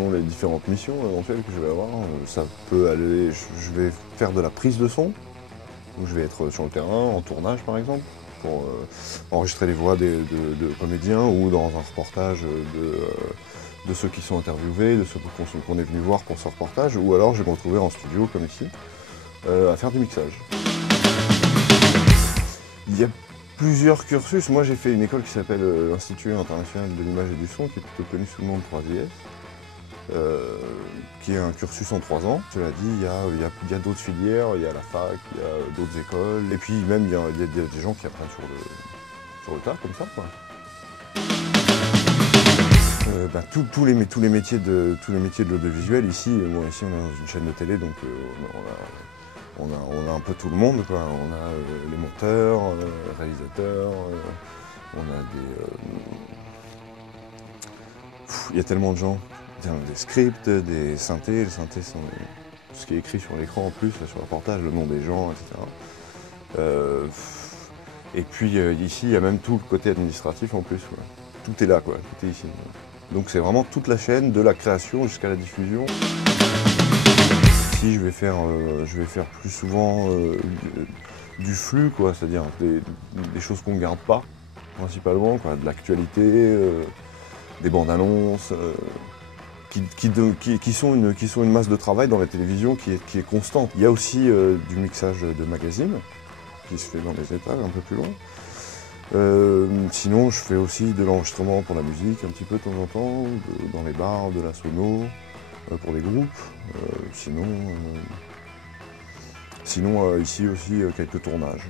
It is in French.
selon les différentes missions éventuelles que je vais avoir. Ça peut aller, je vais faire de la prise de son, où je vais être sur le terrain, en tournage par exemple, pour enregistrer les voix de comédiens ou dans un reportage de ceux qui sont interviewés, de ceux qu'on est venu voir pour ce reportage, ou alors je vais me retrouver en studio comme ici, à faire du mixage. Il y a plusieurs cursus. Moi j'ai fait une école qui s'appelle l'Institut international de l'image et du son, qui est plutôt connu sous le nom de 3IS, qui est un cursus en 3 ans. Cela dit, il y a d'autres filières, il y a la fac, il y a d'autres écoles, et puis même il y a des gens qui apprennent sur le tas, comme ça, quoi. Tous les métiers de l'audiovisuel ici, bon, ici on est dans une chaîne de télé, donc on a un peu tout le monde, quoi. On a les monteurs, les réalisateurs, on a il y a tellement de gens, des scripts, des synthés. Les synthés sont tout ce qui est écrit sur l'écran en plus, là, sur le reportage, le nom des gens, etc. Et puis ici, il y a même tout le côté administratif en plus, quoi. Tout est là, quoi. Tout est ici. Donc c'est vraiment toute la chaîne, de la création jusqu'à la diffusion. Ici, je vais faire plus souvent du flux, quoi, c'est-à-dire des choses qu'on ne garde pas, principalement, quoi, de l'actualité, des bandes annonces, qui sont une masse de travail dans la télévision qui est constante. Il y a aussi du mixage de magazines, qui se fait dans les étages un peu plus loin. Sinon, je fais aussi de l'enregistrement pour la musique un petit peu de temps en temps, dans les bars, de la sono, pour des groupes. Sinon, ici aussi quelques tournages.